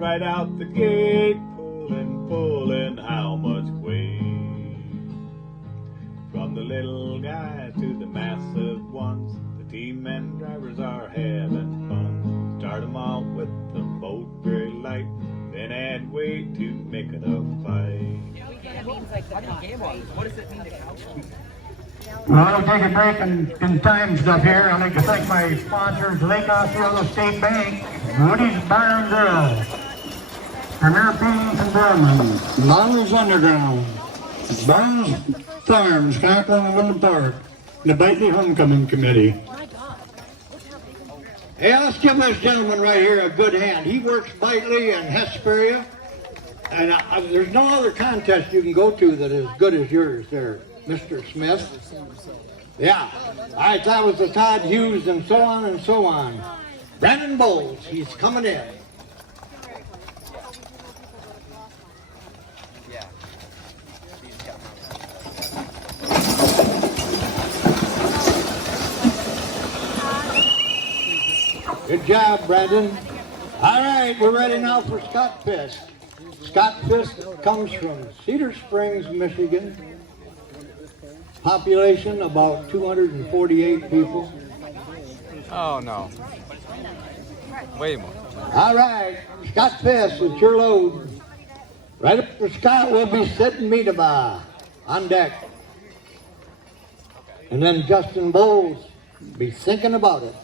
right out the gate, pulling how much weight. From the little guy to the massive ones, the team and drivers are having fun. Start them out with the boat very light, then add weight to make it a fight. What does it mean to couch? Well, I'll take a break in time stuff here. I'd like to thank my sponsors, Lake Osceola State Bank, Woody's Bar and Grill, Premier Paintings and Dorman, Models Underground, Burns Farms, Conklin and Woodland Park, and the Bitely Homecoming Committee. Hey, let's give this gentleman right here a good hand. He works Bitely and Hesperia, and there's no other contest you can go to that is as good as yours there, Mr. Smith. Yeah, I thought it was the Todd Hughes and so on and so on. Brandon Bowles, he's coming in. Good job, Brandon. All right, we're ready now for Scott Fisk. Scott Fisk comes from Cedar Springs, Michigan. Population about 248 people. Oh no. Wait a minute. All right, Scott Fisk, it's your load. Right up for Scott, we'll be sitting Meetaba on deck. And then Justin Bowles be thinking about it.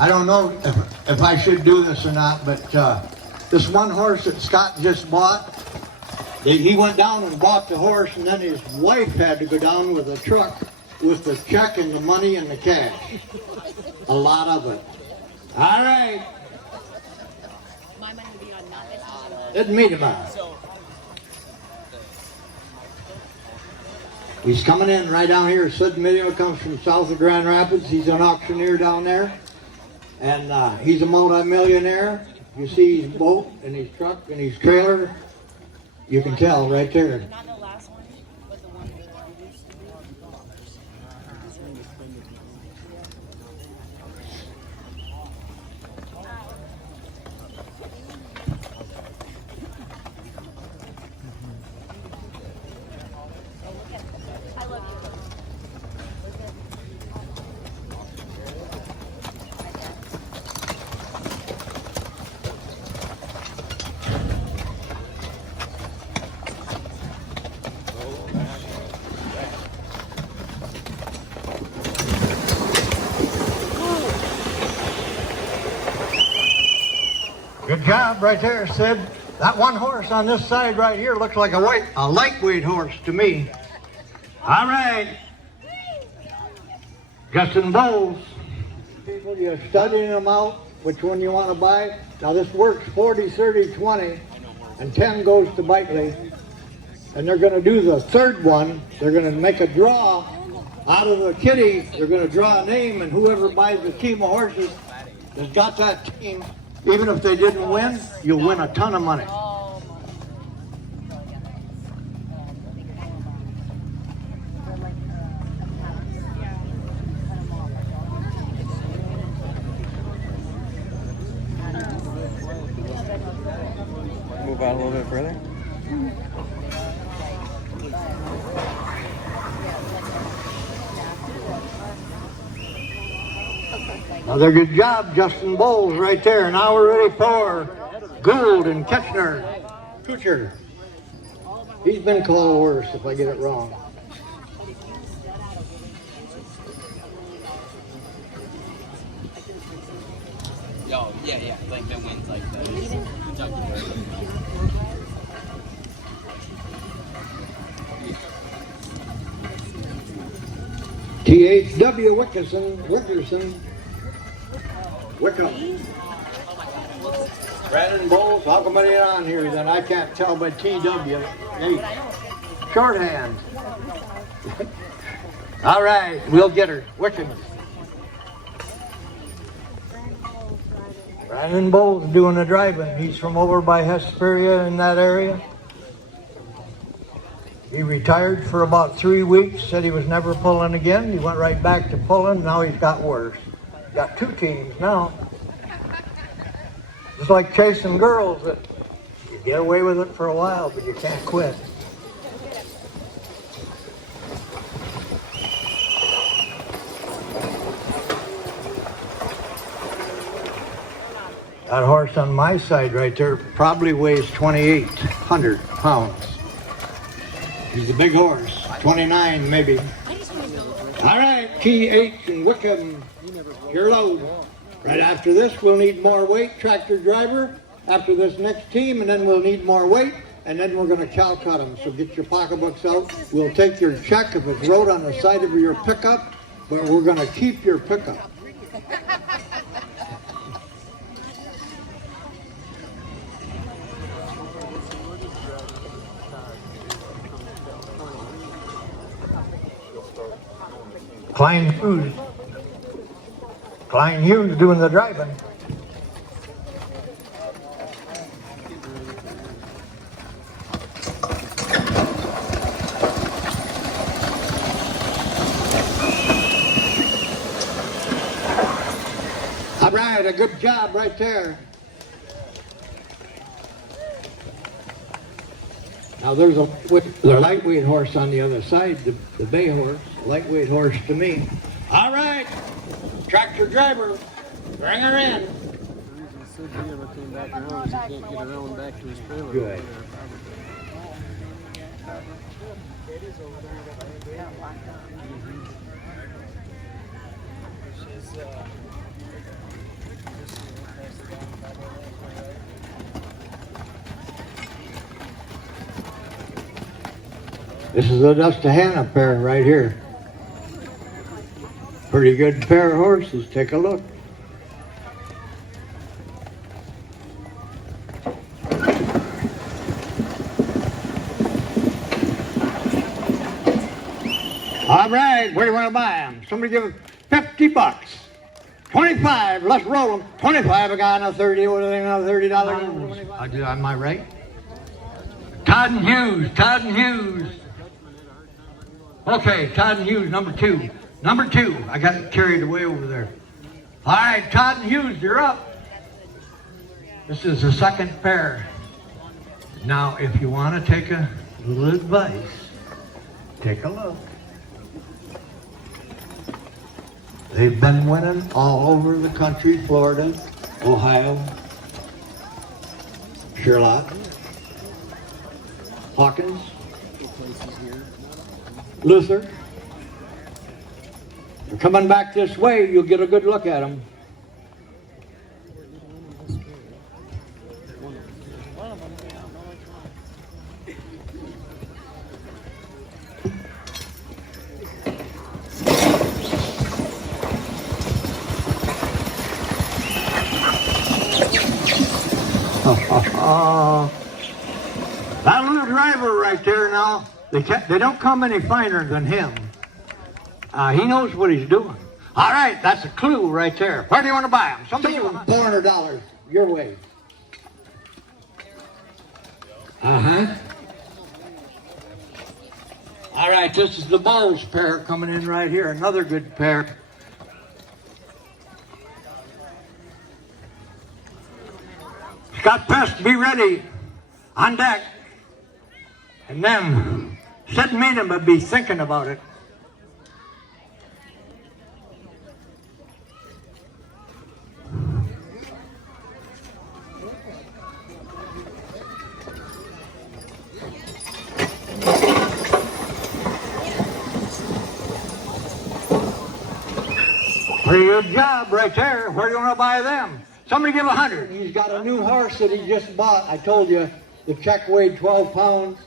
I don't know if I should do this or not, but this one horse that Scott just bought, he went down and bought the horse, and then his wife had to go down with a truck with the check and the money and the cash. A lot of it. All right. My money would be on nothing. Didn't meet him out. He's coming in right down here. Sid Emilio comes from south of Grand Rapids. He's an auctioneer down there. And he's a multi-millionaire. You see his boat and his truck and his trailer. You can tell right there. Not the last one, but the one that I love you. Good job right there, Sid. That one horse on this side right here looks like a lightweight horse to me. All right. Justin Bowles. People, you're studying them out, which one you want to buy. Now this works 40, 30, 20, and 10 goes to Bitely. And they're going to do the third one. They're going to make a draw out of the kitty. They're going to draw a name, and whoever buys the team of horses that's got that team, even if they didn't win, you'll win a ton of money. Move out a little bit further. Another good job, Justin Bowles right there. Now we're ready for Gould and Kuchar. He's been called worse if I get it wrong. Oh, yeah, like the wins like the T.H.W. Wickham. Brandon Bowles, how come it ain't on here then? I can't tell by T.W. Hey, shorthand. All right, we'll get her. Wickham. Brandon Bowles doing the driving. He's from over by Hesperia in that area. He retired for about 3 weeks, said he was never pulling again. He went right back to pulling, now he's got worse. Got 2 teams now. It's like chasing girls. You get away with it for a while, but you can't quit. That horse on my side right there probably weighs 2,800 pounds. He's a big horse, 29 maybe. All right, T8 and Wickham, your load. Right after this, we'll need more weight, tractor driver. After this next team, and then we'll need more weight, and then we're going to cow cut them. So get your pocketbooks out. We'll take your check if it's wrote on the side of your pickup, but we're going to keep your pickup. Klein Hughes doing the driving. All right, a good job right there. Now there's a lightweight horse on the other side, the bay horse, lightweight horse to me. All right, tractor driver, bring her in. Good. This is a Dustahana pair right here. Pretty good pair of horses. Take a look. All right, where do you want to buy them? Somebody give them 50 bucks. 25, let's roll them. 25, I got another 30, what are they, another $30? Am I right? Todd and Hughes. Okay, Todd and Hughes, number 2. Number 2, I got carried away over there. All right, Todd and Hughes, you're up. This is the second pair. Now, if you want to take a little advice, take a look. They've been winning all over the country, Florida, Ohio, Sherlock, Hawkins, Luther. They're coming back this way, you'll get a good look at them. That little driver right there now, they don't come any finer than him. He knows what he's doing. All right, that's a clue right there. Where do you want to buy them? Somebody $400 your way. Uh-huh. All right, this is the Bowles pair coming in right here. Another good pair. Scott Pest, be ready. On deck. And then, sit and meet him, but be thinking about it. Pretty good job right there. Where do you want to buy them? Somebody give 100. He's got a new horse that he just bought. I told you the check weighed 12 pounds.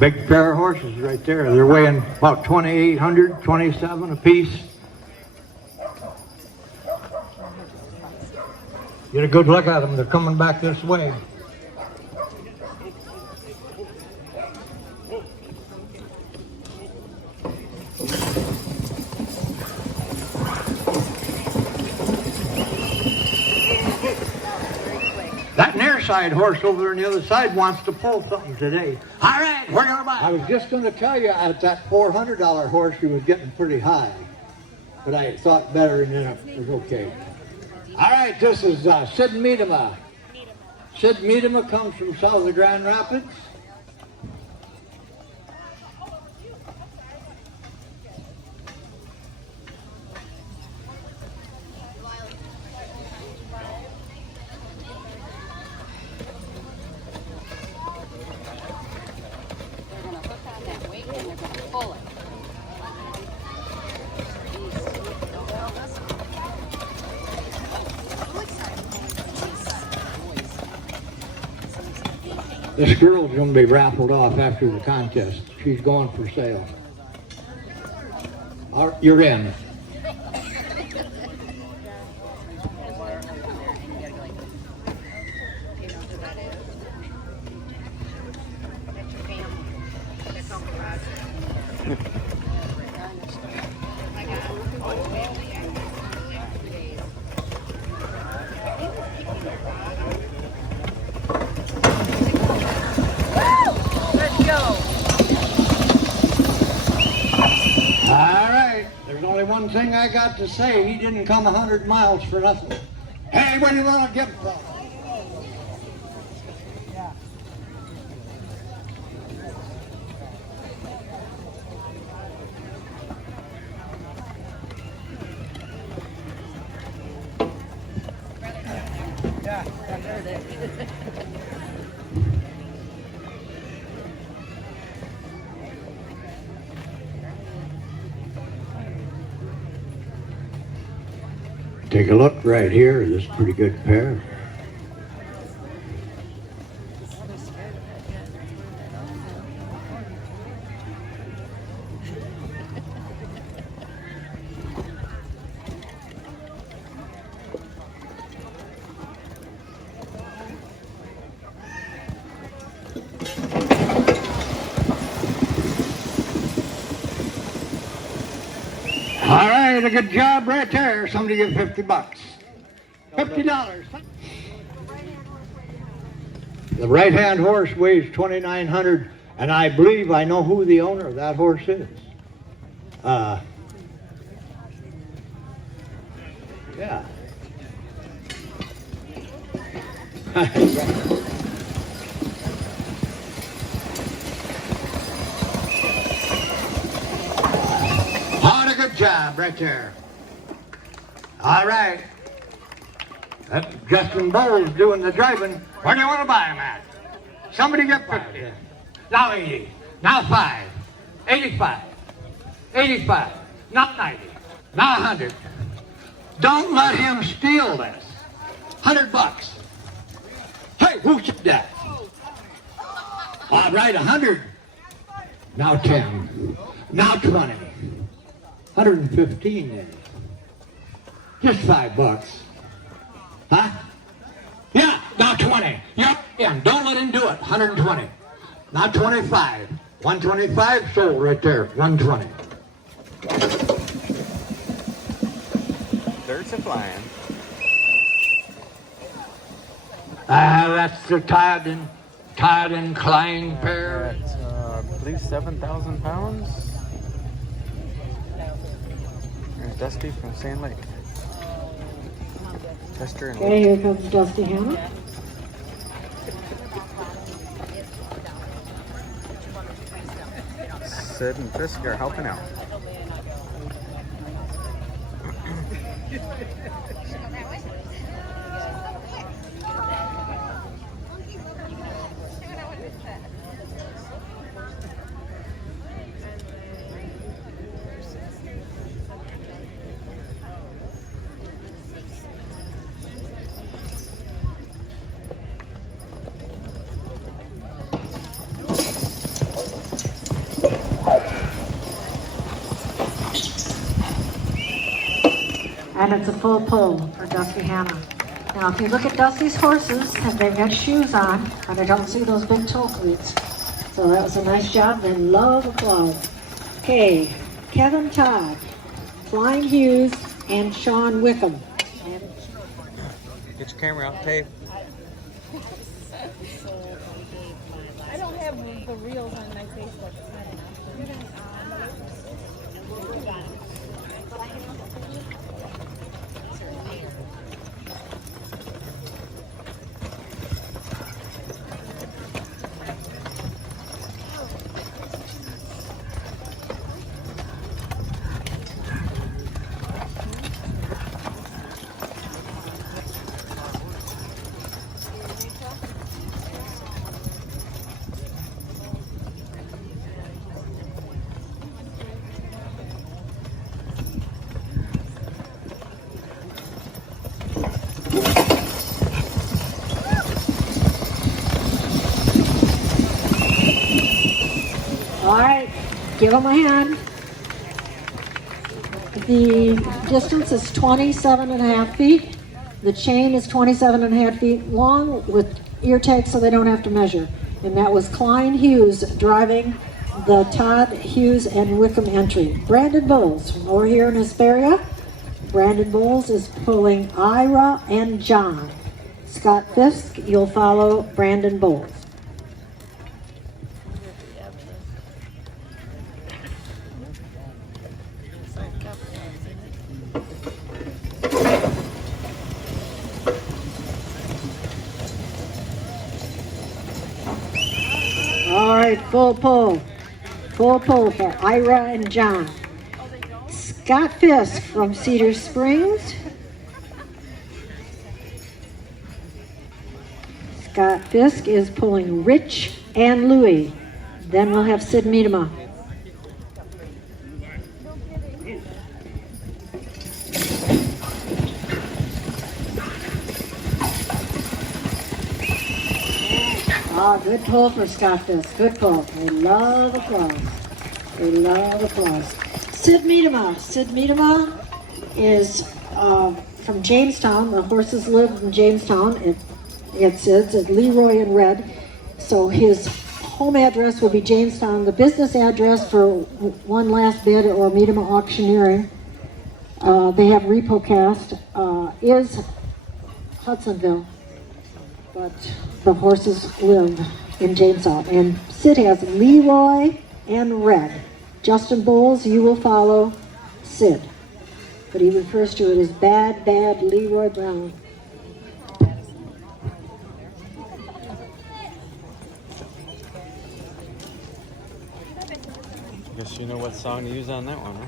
Big pair of horses right there. They're weighing about 2,800, 27 apiece. Get a good look at them. They're coming back this way. That near side horse over there on the other side wants to pull something today. All right, we're gonna buy. I was just gonna tell you at that $400 horse, he was getting pretty high, but I thought better and then it was okay. All right, this is Sid Miedema. Sid Miedema comes from south of Grand Rapids. They're gonna hook on that weight and they're gonna pull it. This girl's going to be raffled off after the contest. She's going for sale. You're in. One thing I got to say, he didn't come 100 miles for nothing. Hey, where do you want to get from? Yeah, I heard it. Take a look right here. This is a pretty good pair. All right, a good job right there. Somebody give $50. $50. The right-hand horse weighs 2,900, and I believe I know who the owner of that horse is. Yeah. Good job right there. All right. Justin Bowles doing the driving. Where do you want to buy him at? Somebody get 50. Now 80. Now 5. 85. 85. Not 90. Now 100. Don't let him steal this. $100. Hey, who took that? All right, 100. Now 10. Now 20. 115 then. Just $5. Huh? Yeah, now 20. Yep, and don't let him do it. 120. Now 25. 125 sold right there. 120. Dirt's a flying. That's the Todd and Klein pair. At, I believe 7,000 pounds. There's Dusty from Sand Lake. Chester and Okay, here comes Dusty Hannah. Sid and Chris are helping out. And it's a full pull for Dusty Hannah. Now, if you look at Dusty's horses, and they've got shoes on, but I don't see those big toe cleats. So that was a nice job, and love applause. Okay, Kevin Todd, Flying Hughes, and Sean Wickham. Get your camera out, tape. I don't have the reels on my Facebook. All right, give them a hand. The distance is 27.5 feet. The chain is 27.5 feet long with ear tags so they don't have to measure. And that was Klein Hughes driving the Todd Hughes and Wickham entry. Brandon Bowles, over here in Hesperia. Brandon Bowles is pulling Ira and John. Scott Fisk, you'll follow Brandon Bowles. All right, full pull for Ira and John. Scott Fisk from Cedar Springs. Scott Fisk is pulling Rich and Louie. Then we'll have Sid Miedema. Ah, good pull for Scott Fisk. Good pull. We love applause. We love applause. Sid Miedema. Sid Miedema is from Jamestown. The horses live in Jamestown. It's at Leroy and Red. So his home address will be Jamestown. The business address for One Last Bid or Miedema Auctioneering, they have RepoCast, is Hudsonville. But the horses live in Jamestown. And Sid has Leroy and Red. Justin Bowles, you will follow Sid. But he refers to it as Bad Leroy Brown. Guess you know what song to use on that one, huh?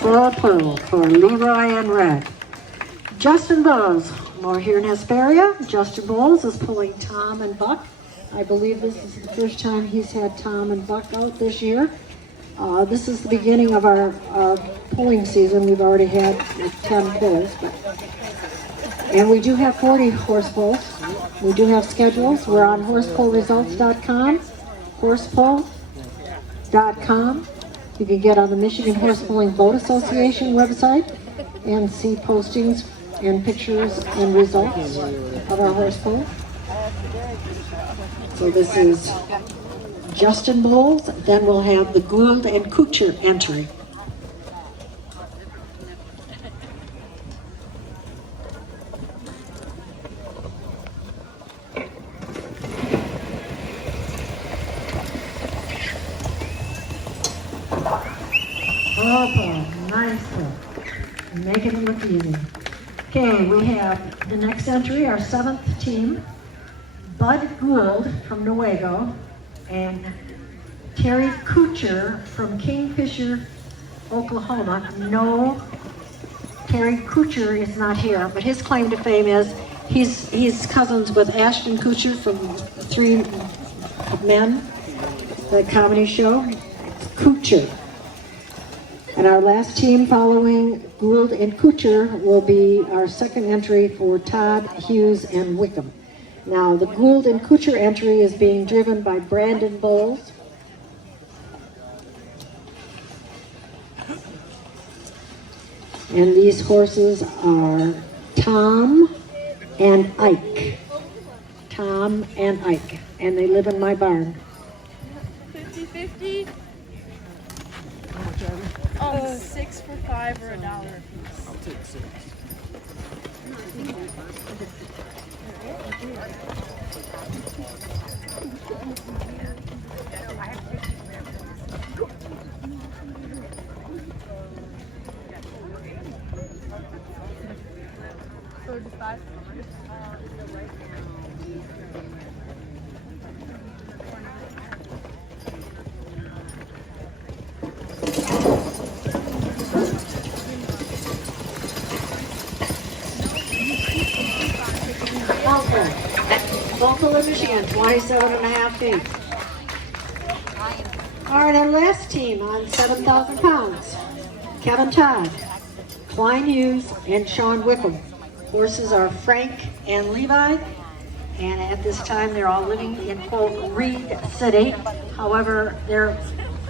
Purple for Leroy and Red. Justin Bowles, more here in Hesperia. Justin Bowles is pulling Tom and Buck. I believe this is the first time he's had Tom and Buck out this year. This is the beginning of our pulling season. We've already had 10 pulls. And we do have 40 horse pulls. We do have schedules. We're on horsepullresults.com, horsepull.com. You can get on the Michigan Horse Pulling Boat Association website and see postings and pictures and results of our horse pulls. So this is Justin Bowles. Then we'll have the Gould and Kuchar entry. Nice one. Making it look easy. Okay, we have the next entry, our 7th team, Bud Gould from Newaygo and Terry Kuchar from Kingfisher, Oklahoma. No, Terry Kuchar is not here, but his claim to fame is he's cousins with Ashton Kutcher from Three Men, the comedy show. It's Kuchar. And our last team following Gould and Kuchar will be our second entry for Todd, Hughes, and Wickham. Now, the Gould and Kuchar entry is being driven by Brandon Bowles. And these horses are Tom and Ike. Tom and Ike. And they live in my barn. 50-50? Oh, 6 for $5 or $1 apiece. I'll take 6. Local in Michigan, 27.5 feet. All right, our last team on 7,000 pounds. Kevin Todd, Klein Hughes, and Sean Wickham. Horses are Frank and Levi, and at this time they're all living in, quote, Reed City. However, they're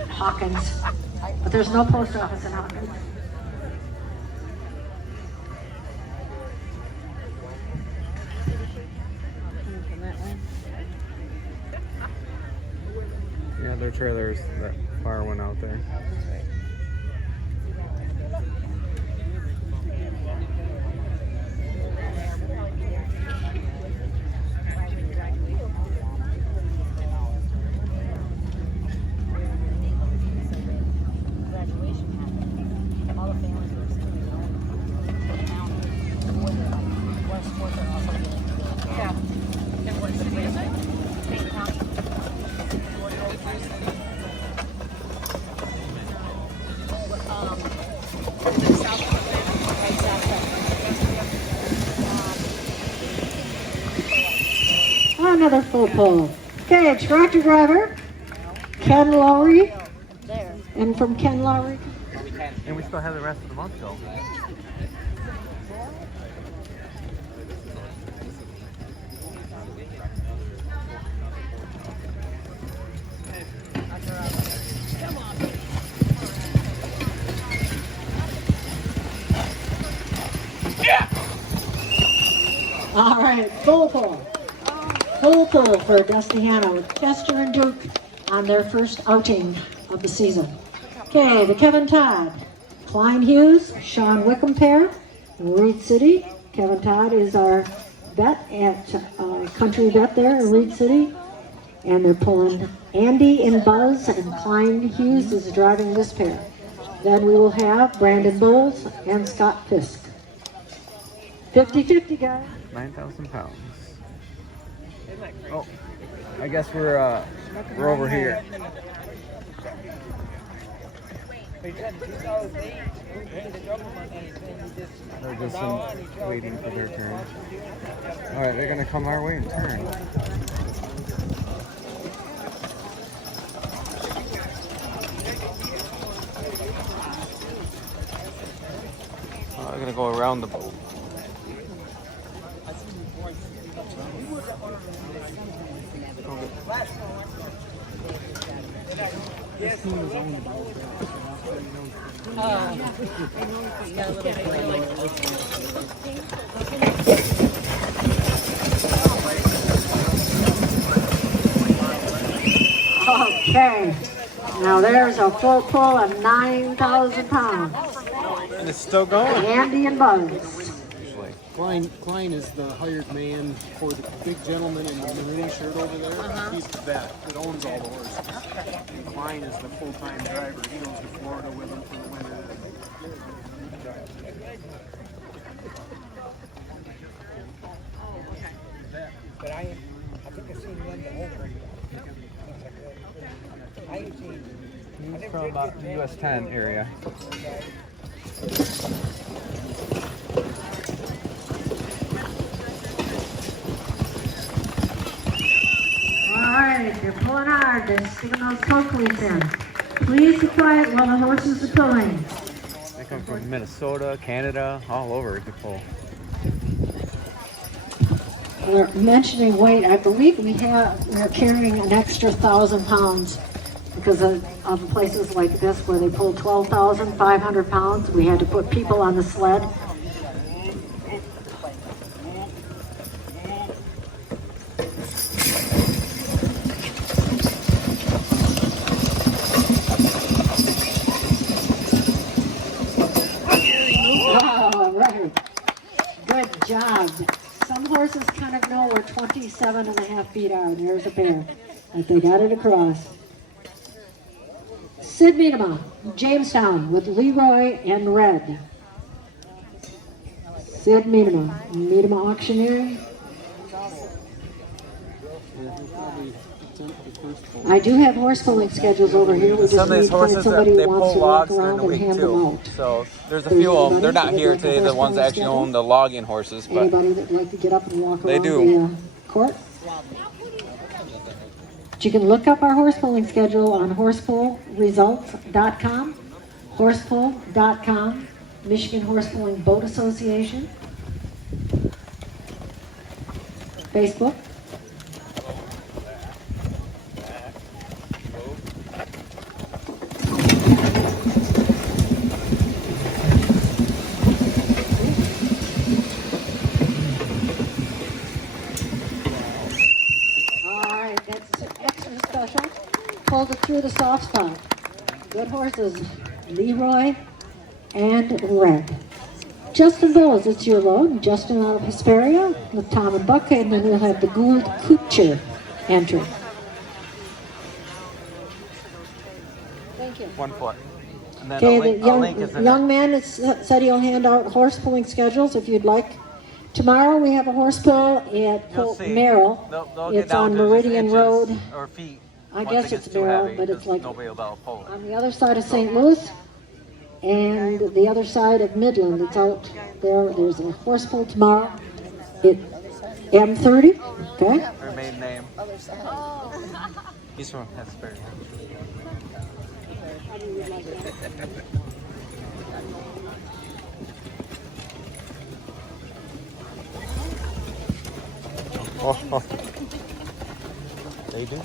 Hawkins, but there's no post office in Hawkins. Yeah, their trailer's that far one out there. Another full pull. Okay, tractor driver, Ken Lowry. And from Ken Lowry. And we still have the rest of the month though. All right, full pull. Full pull for Dusty Hanna with Chester and Duke on their first outing of the season. Okay, the Kevin Todd, Klein Hughes, Sean Wickham pair in Reed City. Kevin Todd is our vet at Country Vet there in Reed City. And they're pulling Andy and Buzz, and Klein Hughes is driving this pair. Then we will have Brandon Bowles and Scott Fisk. 50-50, guys. 9,000 pounds. Oh, I guess we're over here. They're just waiting for their turn. All right, they're gonna come our way and turn. I'm gonna go around the boat. Okay, now there's a full pull of 9,000 pounds. And it's still going. Andy and Buzz. Klein is the hired man for the big gentleman in the maroon shirt over there. He's the vet that owns all the horses. And Klein is the full-time driver. He goes to Florida with them for the winter. But I think I've seen one over. about the US 10 area. Alright, they're pulling hard. They're sticking those toe cleats in. Please be quiet while the horses are pulling. They come from Minnesota, Canada, all over to pull. We're mentioning weight. I believe we're carrying an extra 1,000 pounds because of places like this where they pull 12,500 pounds. We had to put people on the sled. All right. Good job. Some horses kind of know where 27.5 feet are. There's a pair. But they got it across. Sid Miedema, Jamestown with Leroy and Red. Sid Miedema, Miedema Auctioneering. I do have horse pulling schedules over here. We just Some of need these to find horses, somebody they who wants pull to walk logs during around the and week hand them too. out. So there's a few of them. They're not here today, the ones that actually own the logging horses, but Anybody that'd like to get up and walk They around do. the court? But you can look up our horse pulling schedule on horsepullresults.com, horsepull.com, Michigan Horse Pulling Boat Association, Facebook. Pulled it through the soft spot. Good horses, Leroy and Red. Justin Bowles, it's your load. Justin out of Hesperia with Tom and Buck, and then we'll have the Gould Kucher entry. Thank you. 1 foot. And then Okay, a the link is in young man said he'll hand out horse pulling schedules if you'd like. Tomorrow we have a horse pull at You'll see. Merrill. They'll get It's down on to just Meridian inches Road. or feet. I once guess it gets it's too Merrill, heavy, but it's 'cause like nobody will be able to pull it. on the other side of St. Louis and the other side of Midland. It's out there. There's a horse pull tomorrow at M30. Okay. Her maiden name. He's from Hesperia. Oh. They do.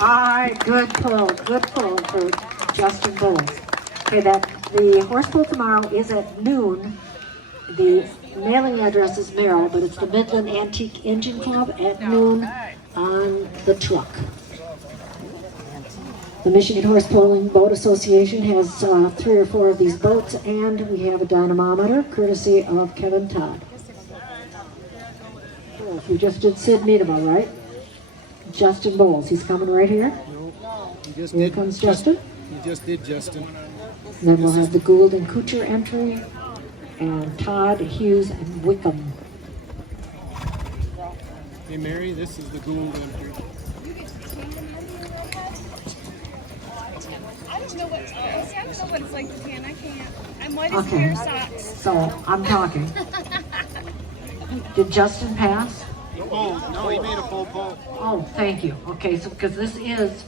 All right, good pull for Justin Bowles. Okay, the horse pull tomorrow is at noon. The mailing address is Merrill, but it's the Midland Antique Engine Club at noon on the truck. The Michigan Horse Pulling Boat Association has 3 or 4 of these boats, and we have a dynamometer courtesy of Kevin Todd. So you just did Sid Miedema, right? Justin Bowles, he's coming right here. Here comes Justin. You just did, Justin. And then we'll have the Gould and Kucher entry, and Todd, Hughes, and Wickham. Hey, Mary, this is the Gould entry. I don't know what. I don't know what it's like to tan. I can't. I'm white as Okay. pair socks. So I'm talking. Did Justin pass? Oh, no, he made a full pull. Oh, thank you. Okay, so because this is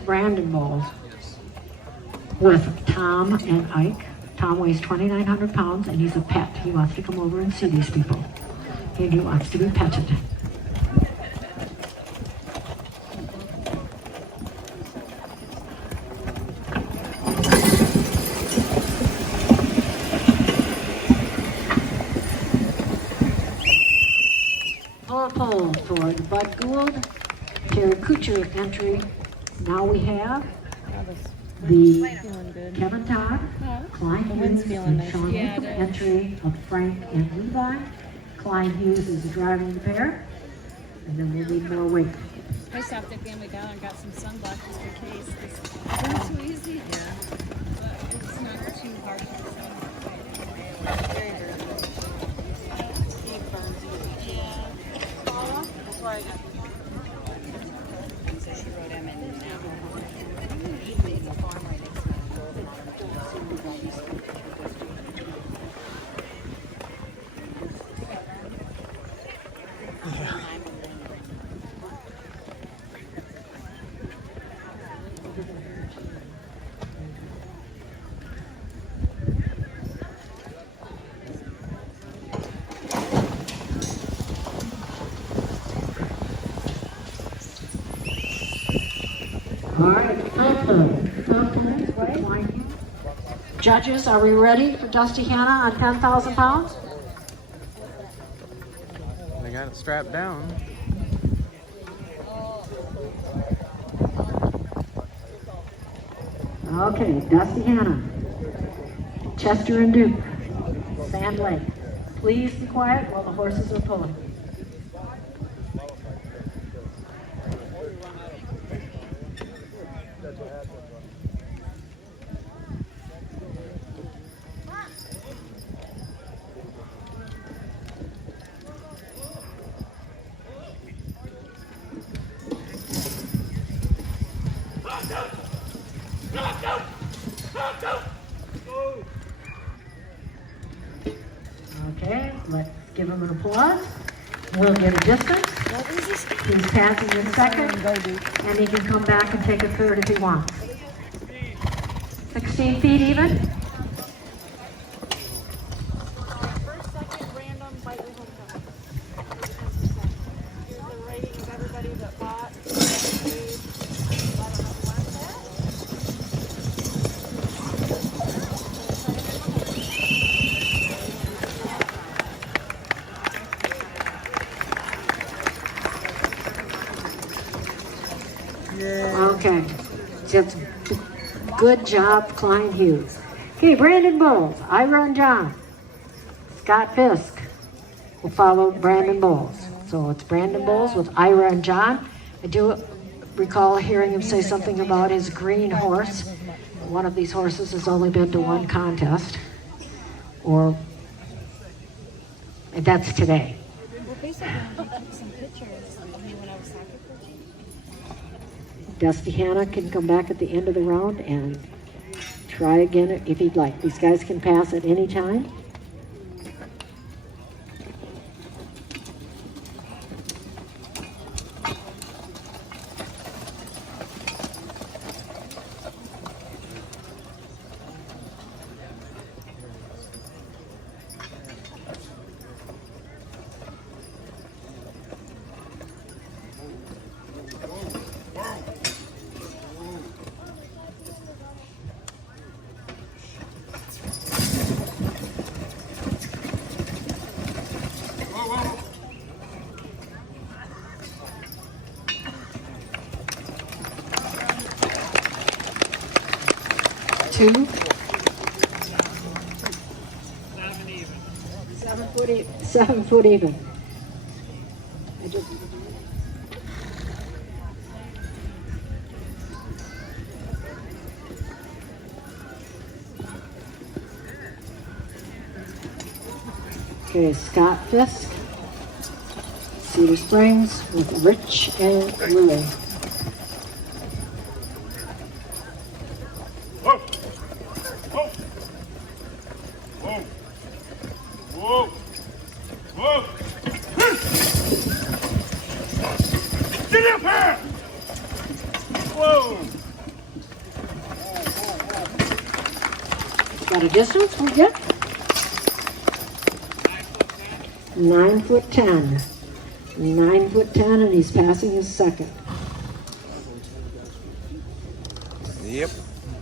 Brandon Bowles with Tom and Ike. Tom weighs 2,900 pounds and he's a pet. He wants to come over and see these people. And he wants to be petted. Pull for the Bud Gould, Terry Kucher entry. Now we have the Feeling good. Kevin Todd, Klein The wind's Hughes, feeling and nice. Sean Yeah, Newcomb it is. entry of Frank and Levi. Klein Hughes is driving the pair, and then we'll need more weight. I stopped at Family Dollar and got some sunblock just in case. It's not too easy. Yeah. But it's not too hard to find. That's where I got. So she wrote him in now. It's a farm right next All right, judges, are we ready for Dusty Hannah on 10,000 pounds? They got it strapped down. Okay, Dusty Hannah, Chester and Duke, Sand Lake. Please be quiet while the horses are pulling. Okay, let's give him an applause. We'll get a distance. He's passing in second, and he can come back and take a third if he wants. 16 feet even. First, second, random, by the homecoming. Here's the rating of everybody that bought. Okay, just good job, Klein Hughes. Okay, Brandon Bowles, Ira and John. Scott Fisk will follow Brandon Bowles. So it's Brandon Bowles with Ira and John. I do recall hearing him say something about his green horse. One of these horses has only been to one contest, and that's today. Well, basically, I took some pictures of me when I was soccer coaching. Dusty Hannah can come back at the end of the round and try again if he'd like. These guys can pass at any time. Two. 7 foot even. 7 foot even. I just. Okay, Scott Fisk, Cedar Springs with Rich and Louie. Got a distance we get? 9 foot 10. 9 foot 10, and he's passing his second. Yep.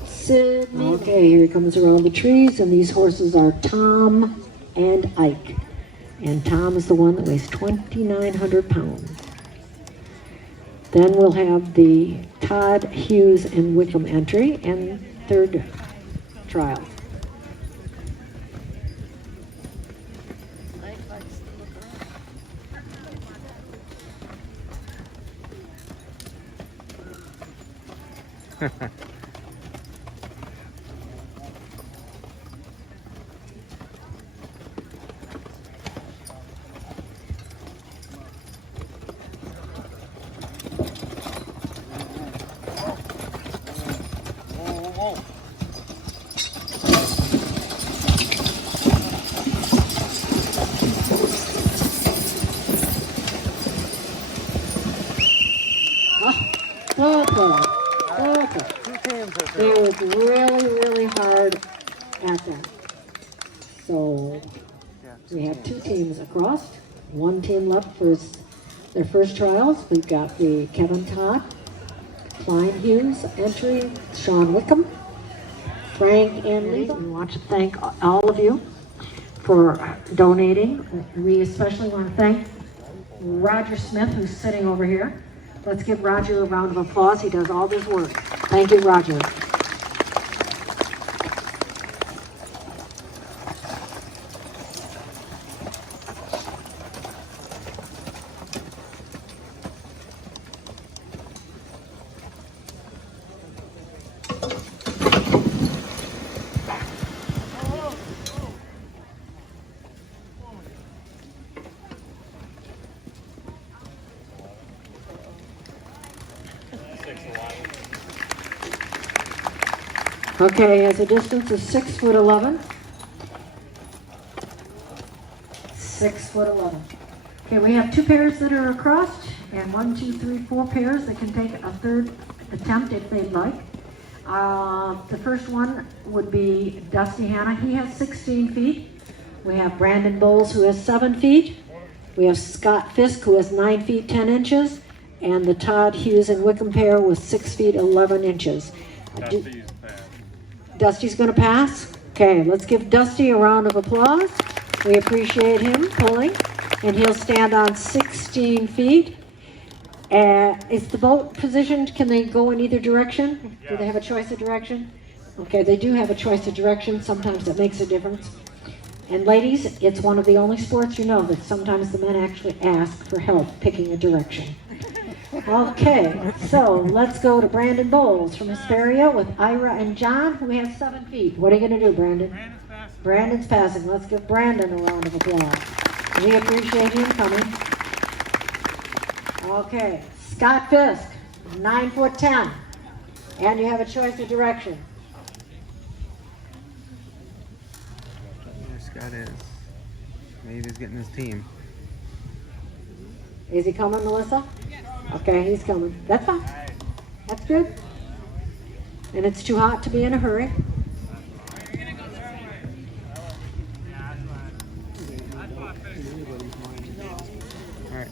Sydney. Okay, here he comes around the trees, and these horses are Tom and Ike. And Tom is the one that weighs 2,900 pounds. Then we'll have the Todd Hughes and Wickham entry and third trial. They worked really, really hard at that. So we have two teams across. One team left for their first trials. We've got the Kevin Todd, Klein Hughes entry, Sean Wickham, Frank and Lee. We want to thank all of you for donating. We especially want to thank Roger Smith, who's sitting over here. Let's give Roger a round of applause. He does all this work. Thank you, Roger. Okay, has a distance of 6'11". 6'11". Okay, we have two pairs that are across, and 1, 2, 3, 4 pairs that can take a third attempt if they'd like. The first one would be Dusty Hanna. He has 16 feet. We have Brandon Bowles, who has 7 feet. We have Scott Fisk, who has 9 feet 10 inches, and the Todd Hughes and Wickham pair with 6 feet 11 inches. Dusty's going to pass? Okay, let's give Dusty a round of applause. We appreciate him pulling, and he'll stand on 16 feet. Is the boat positioned? Can they go in either direction? Do they have a choice of direction? Okay, they do have a choice of direction. Sometimes that makes a difference. And ladies, it's one of the only sports you know that sometimes the men actually ask for help picking a direction. Okay, so let's go to Brandon Bowles from Hesperia with Ira and John, who have 7 feet. What are you going to do, Brandon? Brandon's passing. Let's give Brandon a round of applause. We appreciate him coming. Okay, Scott Fisk, 9'10", and you have a choice of direction. There Scott is. Maybe he's getting his team. Is he coming, Melissa? Okay, he's coming. That's fine. That's good. And it's too hot to be in a hurry. All right.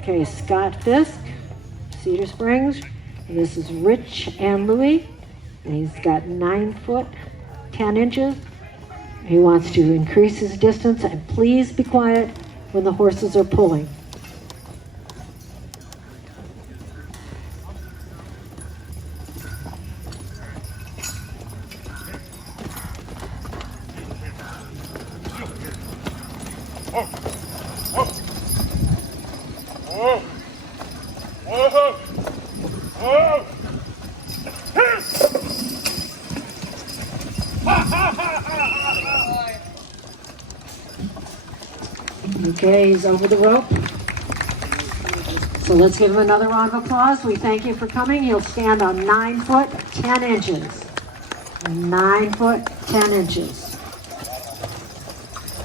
Okay, Scott Fisk, Cedar Springs. This is Rich and Louie, and he's got 9 foot 10 inches. He wants to increase his distance, and please be quiet when the horses are pulling. Okay, he's over the rope. So let's give him another round of applause. We thank you for coming. He'll stand on 9 foot 10 inches. 9 foot 10 inches.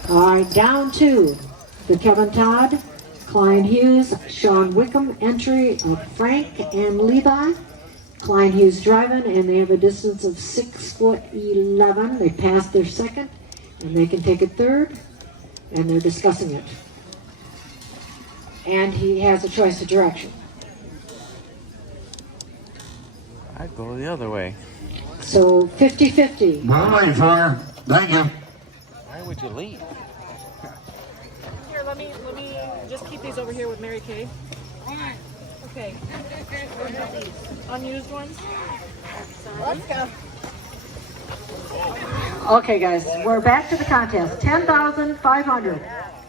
All right, down to the Kevin Todd, Klein Hughes, Sean Wickham entry of Frank and Levi. Klein Hughes driving, and they have a distance of 6'11". They passed their second, and they can take a third, and they're discussing it. And he has a choice of direction. Go the other way. So 50-50. We're waiting for her. Thank you. Why would you leave? Here, let me just keep these over here with Mary Kay. Okay. Unused ones? Let's go. Okay, guys, we're back to the contest. 10,500.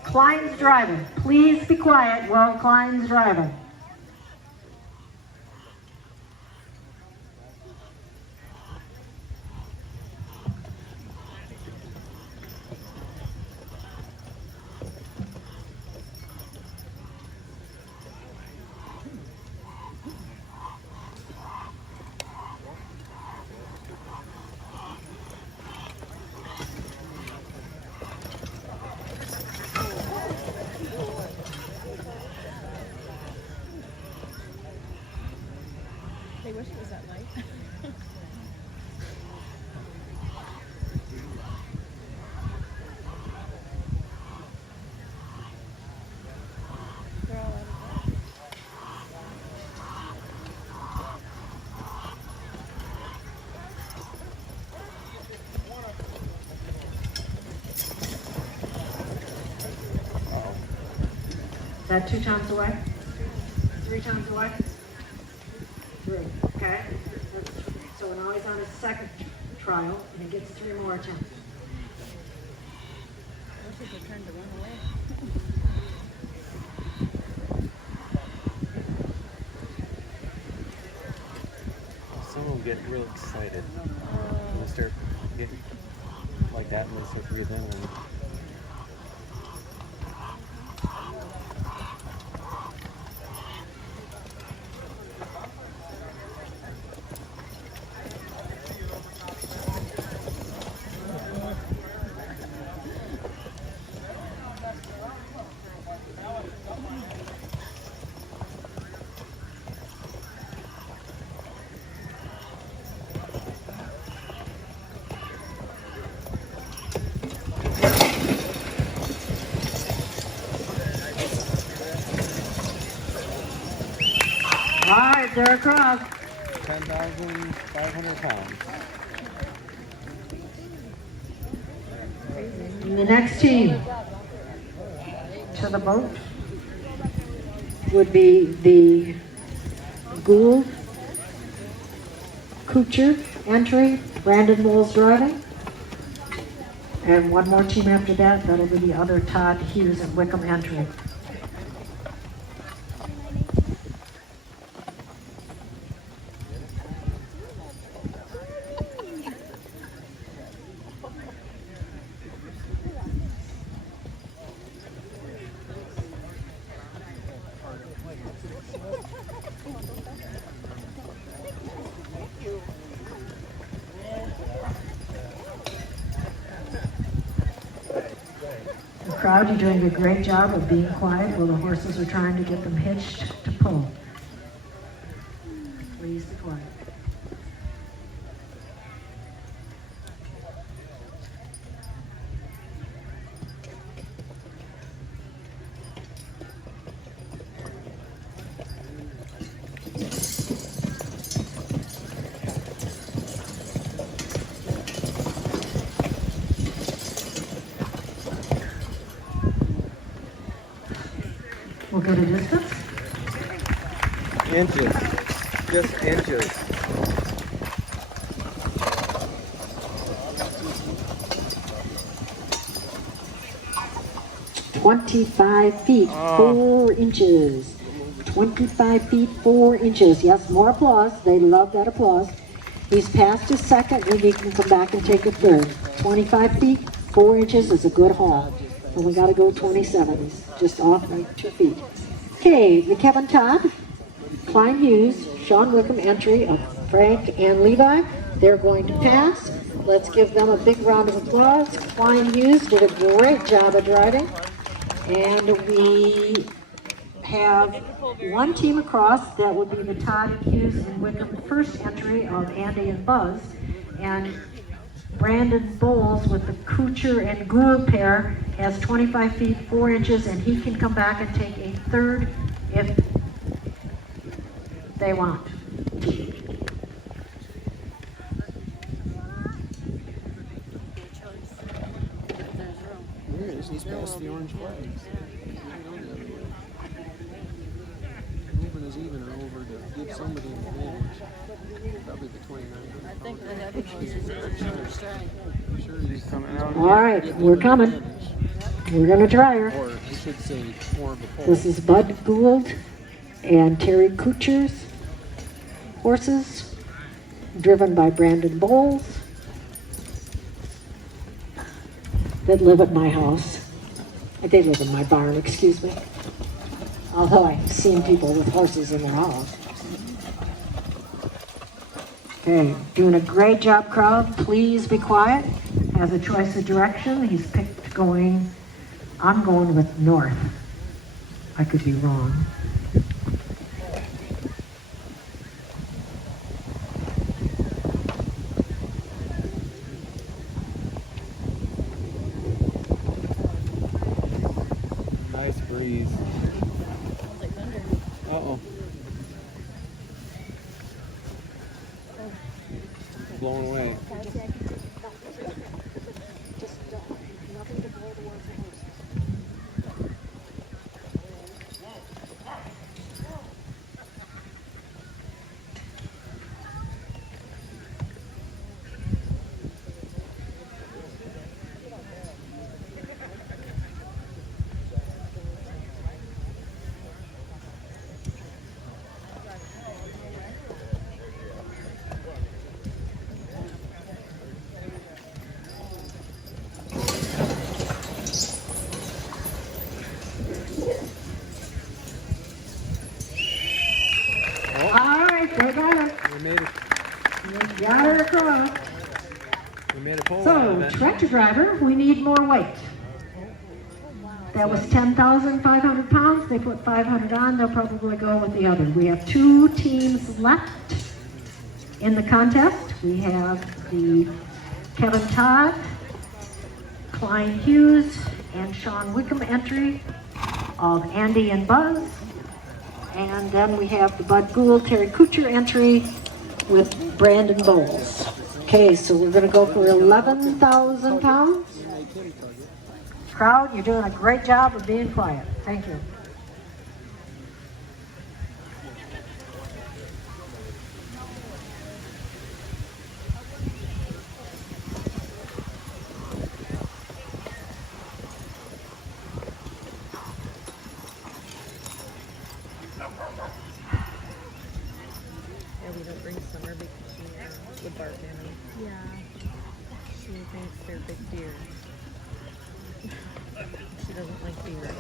Klein's driving. Please be quiet while Klein's driving. They wish it was that light. They're all out of breath. Is that 2 times away? 3 times away? 3, okay? So now he's on his second trial, and he gets 3 more attempts. I wish they could turn to run away. Some will get real excited when they start getting like that and they start breathing. And All right, they're across. 10,500 pounds. And the next team to the boat would be the Gould, Kuchar entry, Brandon Bowles driving. And one more team after that, that'll be the other Todd Hughes and Wickham entry. Crowd, you're doing a great job of being quiet while the horses are trying to get them hitched to pull. Please be quiet. We'll get a distance. Inches. Just inches. "25 feet, 4 inches. 25 feet, 4 inches. Yes, more applause. They love that applause. He's passed his second, and he can come back and take a third. 25 feet, 4 inches is a good haul. And we got to go 27. He's just off by 2 feet. Okay, the Kevin Todd, Klein Hughes, Sean Wickham entry of Frank and Levi. They're going to pass. Let's give them a big round of applause. Klein Hughes did a great job of driving. And we have one team across. That would be the Todd Hughes and Wickham first entry of Andy and Buzz. And Brandon Bowles with the Kuchar and Gould pair has 25 feet, 4 inches, and he can come back and take a third if they want. It's the orange flags. Moving is even over to give somebody an advantage. Probably the 29. I think the heavy horses are another strike. Sure, he's coming out. All right, we're coming. We're gonna try her. Or I should say more of a pole. This is Bud Gould and Terry Kuchar's horses, driven by Brandon Bowles, that live at my house. They live in my barn, excuse me. Although I've seen people with horses in their house. Okay, doing a great job, crowd. Please be quiet. Has a choice of direction. He's picked going, I'm going with north. I could be wrong. Nice breeze. Uh-oh. Blown away. All right, they got her. We made it. They got her across. We made a pole out So, of it. tractor driver, we need more weight. That was 10,500 pounds. They put 500 on. They'll probably go with the other. We have 2 teams left in the contest. We have the Kevin Todd, Klein Hughes, and Sean Wickham entry of Andy and Buzz. And then we have the Bud Gould, Terry Kuchar entry with Brandon Bowles. Okay, so we're gonna go for 11,000 pounds. Crowd, you're doing a great job of being quiet. Thank you. Yeah, we don't bring Summer because she would bark at them. Yeah. She thinks they're big deer. She doesn't like deer.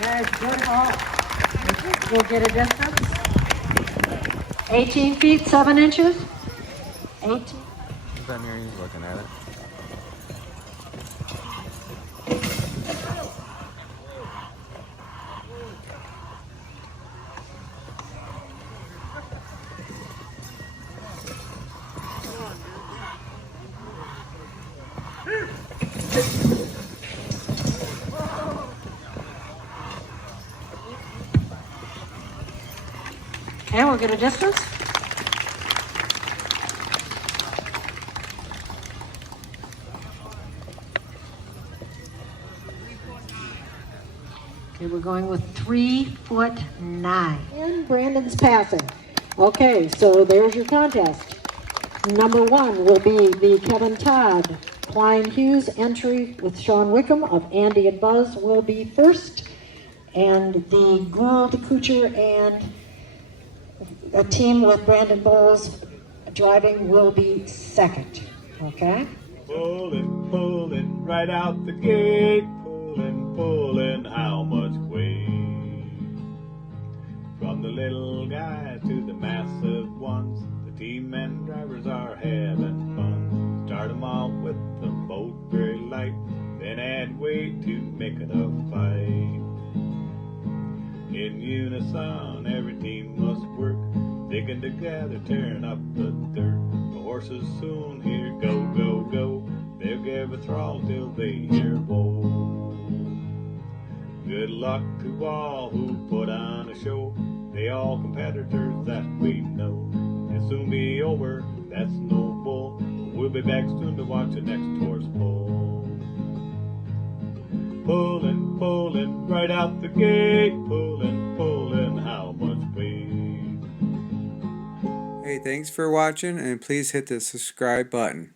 There's good haul. We'll get a distance. 18 feet, 7 inches. 18. Is that Mary's looking at it? And we'll get a distance. Okay, we're going with 3'9". And Brandon's passing. Okay, so there's your contest. Number 1 will be the Kevin Todd, Klein Hughes entry with Sean Wickham of Andy and Buzz will be first. And the Gould, Kuchar, and a team with Brandon Bowles driving will be second. Okay? Pulling right out the gate, pulling pulling how much weight. From the little guys to the massive ones, the team and drivers are having fun. Start 'em off with the boat very light, then add weight to make it a fight. In unison, every team must work, digging together, tearing up the dirt. The horses soon hear go, go, go. They'll give a throttle till they hear whoa. Good luck to all who put on a show. They all competitors that we know. It'll soon be over, that's no bull. We'll be back soon to watch the next horse pull. Pulling, pulling, right out the gate. Pulling, pulling, how much weight. Hey, thanks for watching, and please hit the subscribe button.